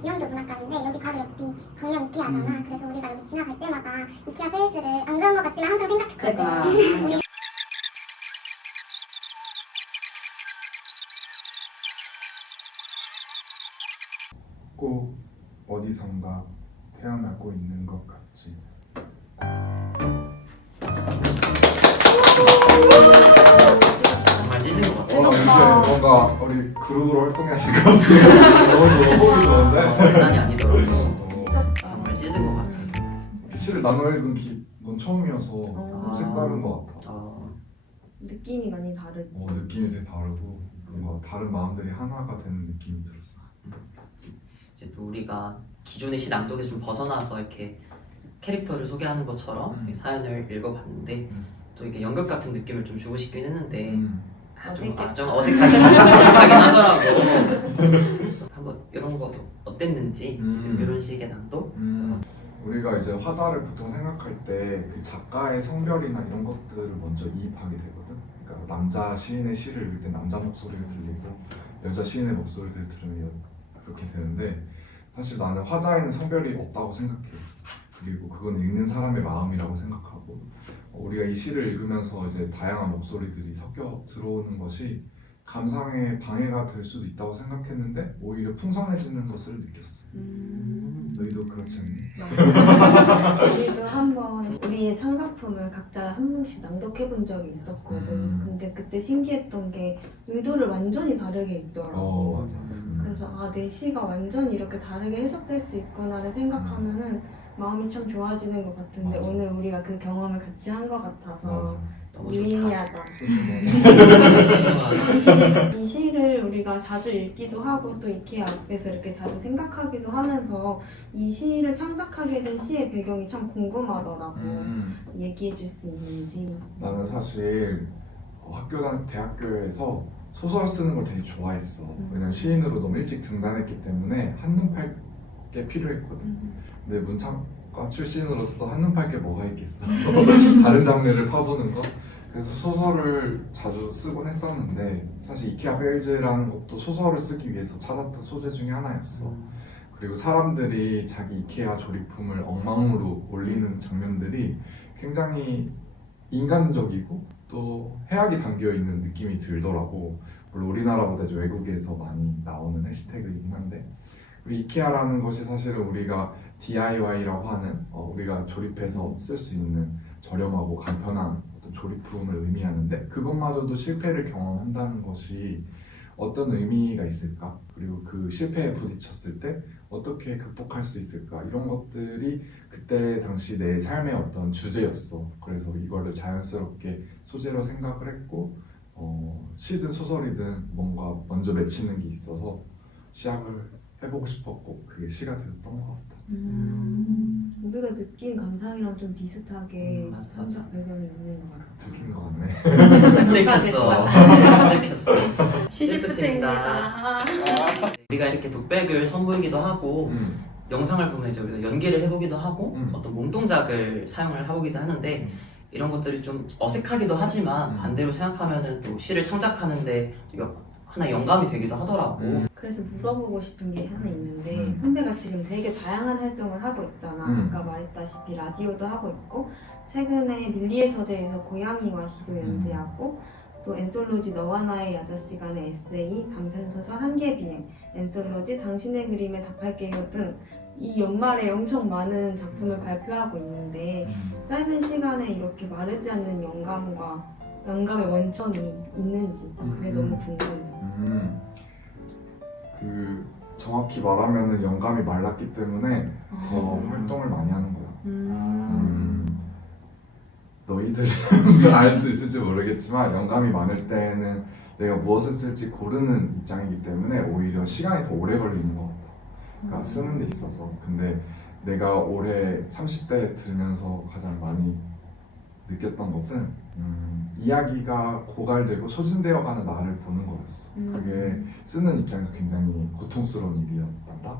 기영도 문학관인데 여기 바로 옆이 강남 이케아잖아. 그래서 우리가 여기 지나갈 때마다 이케아 페이스를 안 그런 것 같지만 항상 생각했거든. 우리 꼭 어디선가 태어나고 있는 것 같지. 정말 찢은 것 같아. 이제 뭔가 우리 그룹으로 활동해야 될 것 같아. 너무 호흡이 좋은데? 장난이 아니더라고. 찢었다. 정말 찢은 것 같아. 시를 나눠 읽은 건 처음이어서 아. 색다른 것 같아. 느낌이 많이 다르지. 느낌이 되게 다르고 뭔가 다른 마음들이 하나가 되는 느낌이 들었어. 이제 또 우리가 기존의 시 낭독에 좀 벗어나서 이렇게 캐릭터를 소개하는 것처럼 이 사연을 읽어봤는데 또 이게 연극 같은 느낌을 좀 주고 싶긴 했는데 좀 어색하긴 하더라고. 그래서 한번 이런 것도 어땠는지 이런 식의 낭독. 우리가 이제 화자를 보통 생각할 때 그 작가의 성별이나 이런 것들을 먼저 이입하게 되거든. 그러니까 남자 시인의 시를 읽을 때 남자 목소리가 들리고 여자 시인의 목소리를 들으면 그렇게 되는데 사실 나는 화자에는 성별이 없다고 생각해. 그리고 그건 읽는 사람의 마음이라고 생각하고 우리가 이 시를 읽으면서 이제 다양한 목소리들이 섞여 들어오는 것이 감상에 방해가 될 수도 있다고 생각했는데 오히려 풍성해지는 것을 느꼈어. 너희도 그렇지 않니? 우리도 한번 우리의 창작품을 각자 한 번씩 낭독해 본 적이 있었거든. 근데 그때 신기했던 게 의도를 완전히 다르게 읽더라고. 맞아. 그래서 내 시가 완전히 이렇게 다르게 해석될 수 있구나를 생각하면은 마음이 참 좋아지는 것 같은데 맞아. 오늘 우리가 그 경험을 같이 한 것 같아서 맞아. 너무 유의미하다. 이 시를 우리가 자주 읽기도 하고 또 이케아 앞에서 이렇게 자주 생각하기도 하면서 이 시를 창작하게 된 시의 배경이 참 궁금하더라고. 얘기해 줄 수 있는지. 나는 사실 대학교에서 소설 쓰는 걸 되게 좋아했어. 왜냐면 시인으로 너무 일찍 등단했기 때문에 한눈 팔 게 필요했거든. 근데 문창과 출신으로서 한눈 팔 게 뭐가 있겠어. 다른 장르를 파보는 거. 그래서 소설을 자주 쓰곤 했었는데 사실 이케아 페일즈라는 것도 소설을 쓰기 위해서 찾았던 소재 중에 하나였어. 그리고 사람들이 자기 이케아 조립품을 엉망으로 올리는 장면들이 굉장히 인간적이고 또 해악이 담겨 있는 느낌이 들더라고. 물론 우리나라보다 이제 외국에서 많이 나오는 해시태그이긴 한데 우리 이케아라는 것이 사실은 우리가 DIY라고 하는 우리가 조립해서 쓸 수 있는 저렴하고 간편한 어떤 조립품을 의미하는데 그것마저도 실패를 경험한다는 것이 어떤 의미가 있을까? 그리고 그 실패에 부딪혔을 때 어떻게 극복할 수 있을까? 이런 것들이 그때 당시 내 삶의 어떤 주제였어. 그래서 이거를 자연스럽게 소재로 생각을 했고 시든 소설이든 뭔가 먼저 맺히는 게 있어서 시작을 해보고 싶었고 그게 시가 되었던 것 같아. 우리가 느낀 감상이랑 좀 비슷하게 맞아. 창작 배경이 있는 것 같아. 들킨 것 같네. 들켰어. 시시프트입니다. 우리가 이렇게 독백을 선보이기도 하고 영상을 보면 이제 우리가 연기를 해보기도 하고 어떤 몸동작을 사용을 해보기도 하는데 이런 것들이 좀 어색하기도 하지만 반대로 생각하면은 또 시를 창작하는데 하나 영감이 되기도 하더라고. 그래서 물어보고 싶은 게 하나 있는데 현대가 지금 되게 다양한 활동을 하고 있잖아. 아까 말했다시피 라디오도 하고 있고 최근에 밀리의 서재에서 고양이와 시도 연재하고 또 엔솔로지 너와 나의 야자 시간의 에세이, 단편소설 한계 비행, 엔솔로지 당신의 그림에 답할게요 등 이 연말에 엄청 많은 작품을 발표하고 있는데 짧은 시간에 이렇게 마르지 않는 영감의 원천이 있는지 그게 너무 궁금해. 그 정확히 말하면은 영감이 말랐기 때문에 더 활동을 많이 하는 거야. 너희들은 알 수 있을지 모르겠지만 영감이 많을 때는 내가 무엇을 쓸지 고르는 입장이기 때문에 오히려 시간이 더 오래 걸리는 것 같아. 그러니까 쓰는 데 있어서. 근데 내가 올해 30대 들면서 가장 많이 느꼈던 것은 이야기가 고갈되고 소진되어가는 나를 보는 거였어. 그게 쓰는 입장에서 굉장히 고통스러운 일이었다.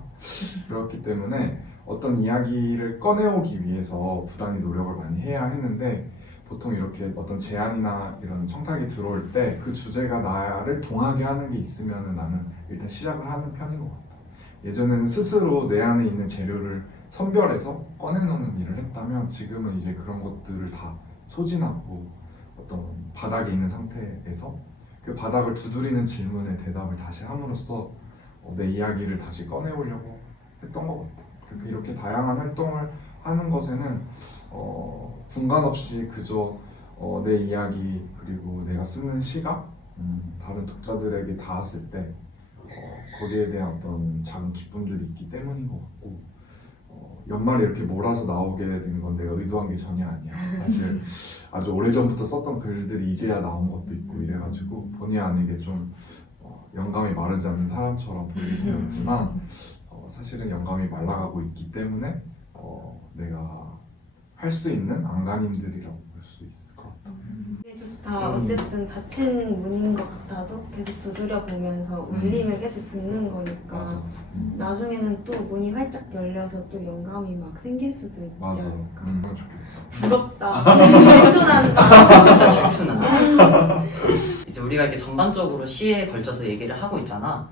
그렇기 때문에 어떤 이야기를 꺼내오기 위해서 부단히 노력을 많이 해야 했는데 보통 이렇게 어떤 제안이나 이런 청탁이 들어올 때 그 주제가 나를 동하게 하는 게 있으면 나는 일단 시작을 하는 편인 것 같아. 예전에는 스스로 내 안에 있는 재료를 선별해서 꺼내놓는 일을 했다면 지금은 이제 그런 것들을 다 소진하고 어떤 바닥에 있는 상태에서 그 바닥을 두드리는 질문에 대답을 다시 함으로써 내 이야기를 다시 꺼내오려고 했던 것 같아. 그리고 이렇게 다양한 활동을 하는 것에는 분간 없이 그저 내 이야기 그리고 내가 쓰는 시가 다른 독자들에게 닿았을 때 거기에 대한 어떤 작은 기쁨들이 있기 때문인 것 같고 연말에 이렇게 몰아서 나오게 된 건 내가 의도한 게 전혀 아니야. 사실 아주 오래전부터 썼던 글들이 이제야 나온 것도 있고 이래가지고 본의 아니게 좀 영감이 마르지 않는 사람처럼 보이게 되었지만 사실은 영감이 말라가고 있기 때문에 내가 할 수 있는 안간힘들이라고 볼 수 있을 것 같다. 다 어쨌든 닫힌 문인 것 같아도 계속 두드려 보면서 울림을 계속 듣는 거니까 맞아. 나중에는 또 문이 활짝 열려서 또 영감이 막 생길 수도 있지 맞아. 않을까. 좋겠다. 부럽다. 질투난다. 진짜 질투나. 이제 우리가 이렇게 전반적으로 시에 걸쳐서 얘기를 하고 있잖아.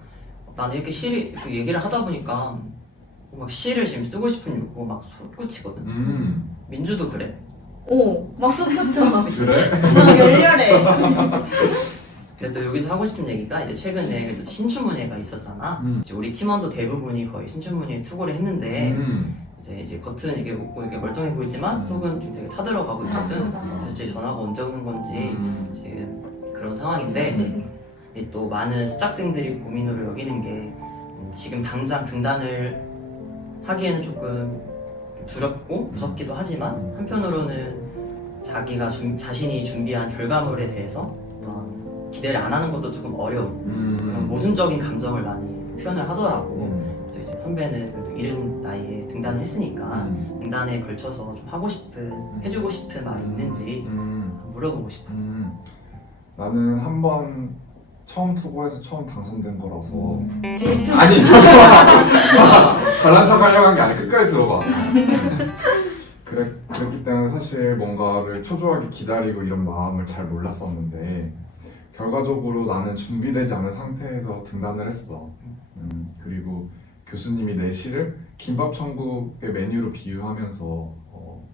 나는 이렇게 이렇게 얘기를 하다 보니까 막 시를 지금 쓰고 싶은 욕구 막 솟구치거든. 민주도 그래? 막 솟구쳐. 그래? 막 열렬해. 그래도 여기서 하고 싶은 얘기가 이제 최근에 그래도 신춘문예가 있었잖아. 이제 우리 팀원도 대부분이 거의 신춘문예 투고를 했는데 이제 겉은 이게 웃고 이게 멀쩡해 보이지만 속은 좀 되게 타들어가고 있거든. 도대체 전화가 언제 오는 건지 지금 그런 상황인데 이제 또 많은 습작생들이 고민으로 여기는 게 지금 당장 등단을 하기에는 조금 두렵고 무섭기도 하지만 한편으로는 자기가 자신이 준비한 결과물에 대해서 어떤 기대를 안 하는 것도 조금 어려운 그런 모순적인 감정을 많이 표현을 하더라고. 그래서 이제 선배는 그래도 이른 나이에 등단을 했으니까 등단에 걸쳐서 좀 하고 싶은, 해주고 싶은 말이 있는지 물어보고 싶어. 나는 한번 처음 투고해서 처음 당선된 거라서 질투. 아니 잠깐만 잘난 척 하려고 한 게 아니라 끝까지 들어봐. 그랬기 때문에 사실 뭔가를 초조하게 기다리고 이런 마음을 잘 몰랐었는데 결과적으로 나는 준비되지 않은 상태에서 등단을 했어. 그리고 교수님이 내 시를 김밥천국의 메뉴로 비유하면서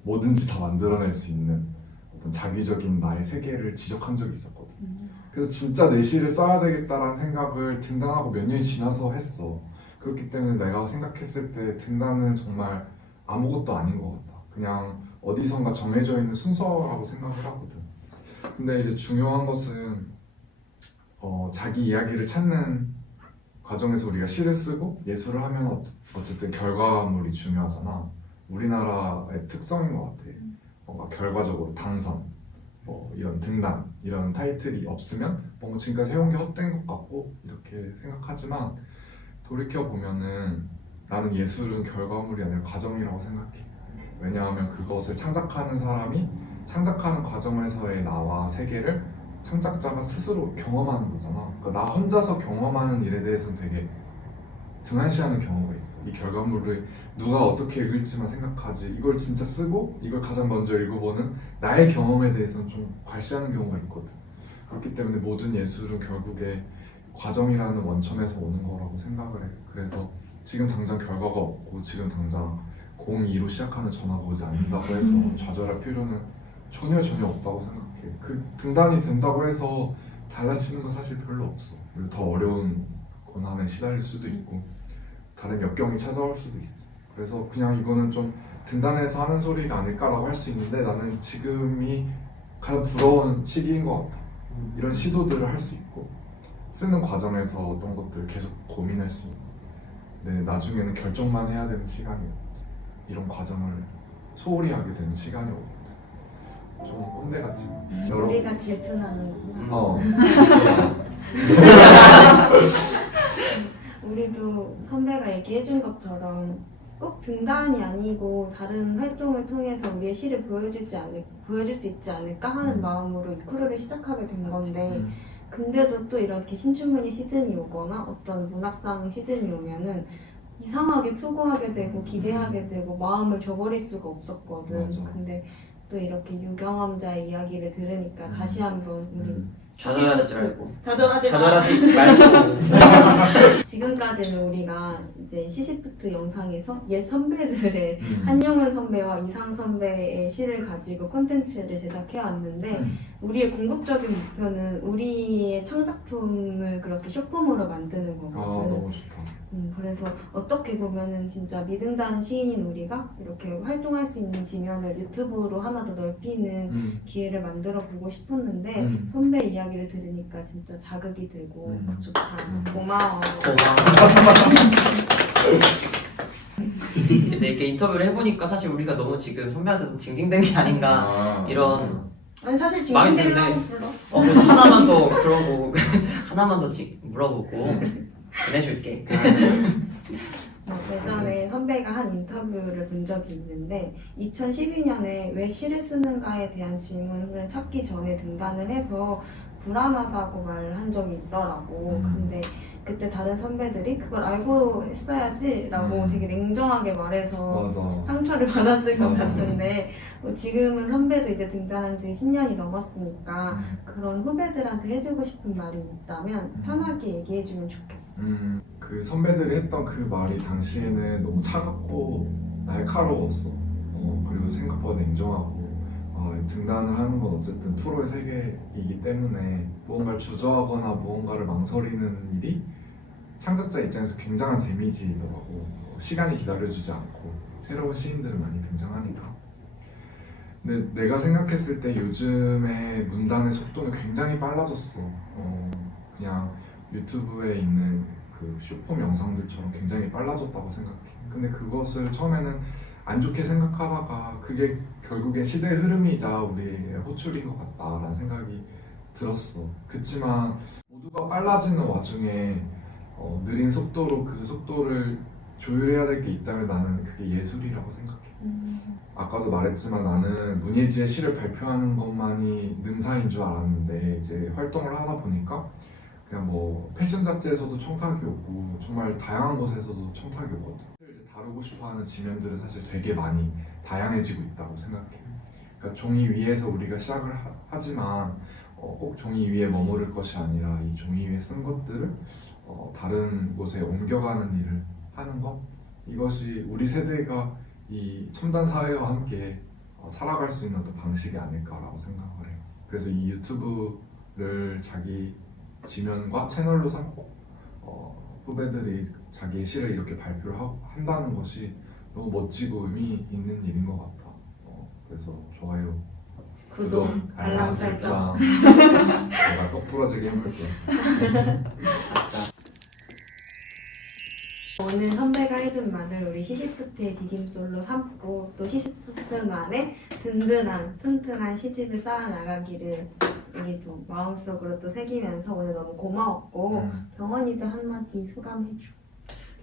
뭐든지 다 만들어낼 수 있는 어떤 자기적인 나의 세계를 지적한 적이 있었거든. 그래서 진짜 내 시를 써야 되겠다라는 생각을 등단하고 몇 년이 지나서 했어. 그렇기 때문에 내가 생각했을 때 등단은 정말 아무것도 아닌 것 같아. 그냥 어디선가 정해져 있는 순서라고 생각을 하거든. 근데 이제 중요한 것은 자기 이야기를 찾는 과정에서 우리가 시를 쓰고 예술을 하면 어쨌든 결과물이 중요하잖아. 우리나라의 특성인 것 같아. 뭔가 결과적으로 당선, 이런 등단, 이런 타이틀이 없으면 뭔가 지금까지 해온 게 헛된 것 같고 이렇게 생각하지만 돌이켜보면은 나는 예술은 결과물이 아니라 과정이라고 생각해. 왜냐하면 그것을 창작하는 사람이 창작하는 과정에서의 나와 세계를 창작자가 스스로 경험하는 거잖아. 그러니까 나 혼자서 경험하는 일에 대해서는 되게 등한시하는 경우가 있어. 이 결과물을 누가 어떻게 읽을지만 생각하지 이걸 진짜 쓰고 이걸 가장 먼저 읽어보는 나의 경험에 대해서는 좀 괄시하는 경우가 있거든. 그렇기 때문에 모든 예술은 결국에 과정이라는 원천에서 오는 거라고 생각을 해. 그래서 지금 당장 결과가 없고 지금 당장 02로 시작하는 전화가 오지 않는다고 해서 좌절할 필요는 전혀 없다고 생각해. 그 등단이 된다고 해서 달라지는 건 사실 별로 없어. 그리고 더 어려운 고난에 시달릴 수도 있고 다른 역경이 찾아올 수도 있어. 그래서 그냥 이거는 좀 등단해서 하는 소리가 아닐까라고 할 수 있는데 나는 지금이 가장 부러운 시기인 것 같아. 이런 시도들을 할 수 있고 쓰는 과정에서 어떤 것들을 계속 고민할 수 있는. 근데 나중에는 결정만 해야 되는 시간이야. 이런 과정을 소홀히 하게 되는 시간이 오거든. 좀 꼰대 같지. 우리가 질투나는구나. 우리도 선배가 얘기해준 것처럼 꼭 등단이 아니고 다른 활동을 통해서 우리의 시를 보여줄 수 있지 않을까 하는 마음으로 이 크루를 시작하게 된 건데 근데도 또 이렇게 신춘문예 시즌이 오거나 어떤 문학상 시즌이 오면은 이상하게 투고하게 되고 기대하게 되고 마음을 줘버릴 수가 없었거든. 맞아. 근데 또 이렇게 유경험자의 이야기를 들으니까 다시 한번 우리 좌절하지 말고 좌절하지 마. 좌절하지 말고 지금까지는 우리가 이제 시시프트 영상에서 옛 선배들의 한용은 선배와 이상 선배의 시를 가지고 콘텐츠를 제작해 왔는데 우리의 궁극적인 목표는 우리의 창작품을 그렇게 쇼폼으로 만드는 아 거거든. 너무 좋다. 그래서 어떻게 보면은 진짜 미등단 시인인 우리가 이렇게 활동할 수 있는 지면을 유튜브로 하나 더 넓히는 기회를 만들어 보고 싶었는데 선배 이야기를 들으니까 진짜 자극이 되고 좋다. 고마워. 그래서 이렇게 인터뷰를 해보니까 사실 우리가 너무 지금 선배한테 징징댄 게 아닌가 이런 아니 사실 마음이 징징대려고 드는데 불렀어. 그래서 하나만 더 그러고 하나만 더 물어보고 보내줄게. 예전에 선배가 한 인터뷰를 본 적이 있는데 2012년에 왜 시를 쓰는가에 대한 질문을 찾기 전에 등단을 해서 불안하다고 말한 적이 있더라고. 근데 그때 다른 선배들이 그걸 알고 했어야지 라고 되게 냉정하게 말해서 맞아. 상처를 받았을 것 맞아. 같은데 지금은 선배도 이제 등단한 지 10년이 넘었으니까 그런 후배들한테 해주고 싶은 말이 있다면 편하게 얘기해주면 좋겠어. 그 선배들이 했던 그 말이 당시에는 너무 차갑고 날카로웠어. 그리고 생각보다 냉정하고 등단을 하는 건 어쨌든 프로의 세계이기 때문에 무언가를 주저하거나 무언가를 망설이는 일이 창작자 입장에서 굉장한 데미지더라고. 시간이 기다려주지 않고 새로운 시인들을 많이 등장하니까. 근데 내가 생각했을 때 요즘의 문단의 속도는 굉장히 빨라졌어. 그냥 유튜브에 있는 그 쇼폼 영상들처럼 굉장히 빨라졌다고 생각해. 근데 그것을 처음에는 안 좋게 생각하다가 그게 결국에 시대의 흐름이자 우리의 호출인 것 같다라는 생각이 들었어. 그치만 모두가 빨라지는 와중에 느린 속도로 그 속도를 조율해야 될 게 있다면 나는 그게 예술이라고 생각해. 아까도 말했지만 나는 문예지의 시를 발표하는 것만이 능사인 줄 알았는데 이제 활동을 하다 보니까 그냥 뭐 패션 잡지에서도 청탁이 오고 정말 다양한 곳에서도 청탁이 오거든. 이제 다루고 싶어하는 지면들은 사실 되게 많이 다양해지고 있다고 생각해. 그러니까 종이 위에서 우리가 시작을 하지만 꼭 종이 위에 머무를 것이 아니라 이 종이 위에 쓴 것들을 다른 곳에 옮겨가는 일을 하는 것, 이것이 우리 세대가 이 첨단 사회와 함께 살아갈 수 있는 어떤 방식이 아닐까라고 생각을 해요. 그래서 이 유튜브를 자기 지면과 채널로 삼고 후배들이 자기의 시를 이렇게 발표를 한다는 것이 너무 멋지고 의미 있는 일인 것 같아. 그래서 좋아요, 구독, 알람 설정. 내가 떡 부러지게 해볼게. 오늘 선배가 해준 말을 우리 시시프트의 디딤돌로 삼고 또 시시프트만의 든든한 튼튼한 시집을 쌓아나가기를 우리도 마음속으로 또 새기면서 오늘 너무 고마웠고 병원이도 한마디 소감해줘.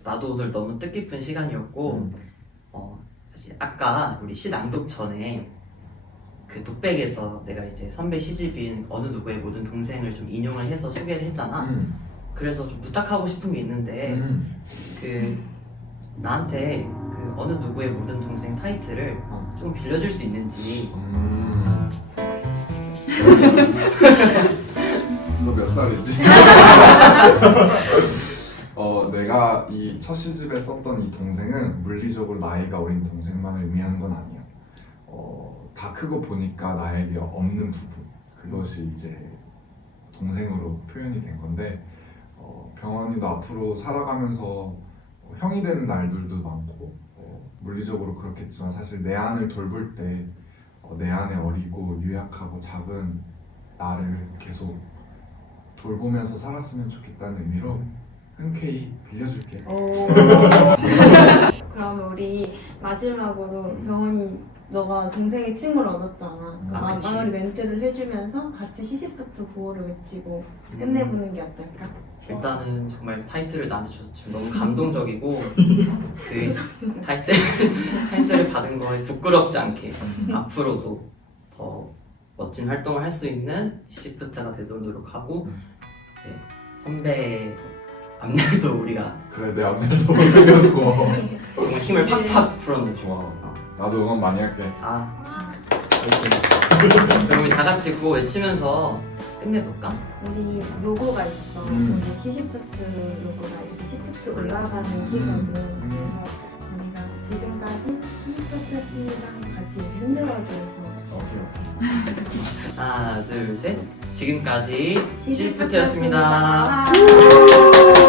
나도 오늘 너무 뜻깊은 시간이었고 사실 아까 우리 시 낭독 전에 그 독백에서 내가 이제 선배 시집인 어느 누구의 모든 동생을 좀 인용을 해서 소개를 했잖아. 그래서 좀 부탁하고 싶은 게 있는데 그 나한테 그 어느 누구의 모든 동생 타이틀을 좀 빌려줄 수 있는지. 너 몇 살이지? 내가 이 첫 시집에 썼던 이 동생은 물리적으로 나이가 어린 동생만을 의미하는 건 아니야. 다 크고 보니까 나에게 없는 부분, 그것이 이제 동생으로 표현이 된 건데 병원이도 앞으로 살아가면서 형이 되는 날들도 많고 물리적으로 그렇겠지만 사실 내 안을 돌볼 때 내 안에 어리고 유약하고 작은 나를 계속 돌보면서 살았으면 좋겠다는 의미로 흔쾌히 빌려줄게. 그러면 우리 마지막으로 병원이 너가 동생의 칭을 얻었잖아. 그치. 마무리 멘트를 해주면서 같이 시시프트 구호를 외치고 끝내보는 게 어떨까? 일단은 정말 타이틀을 나한테 줘서 지금 너무 감동적이고 그 타이틀을 받은 거에 부끄럽지 않게 앞으로도 더 멋진 활동을 할 수 있는 시시프트가 되도록 노력하고 이제 선배의 앞날도 우리가 그래, 내 앞날도 챙겨서 정말 힘을 팍팍 불어넣어줘. 고마워. 나도 응원 많이 할게. 그럼 우리 다 같이 구호 외치면서 끝내볼까? 우리 로고가 있어. 음. 우리 시시프트 로고가 이렇게 시프트 올라가는 키거든. 그래서 우리가 지금까지 시시프트였습니다. 같이 이렇게 흔들어줘서 하나, 둘, 셋. 지금까지 시시프트였습니다. 시프트였습니다.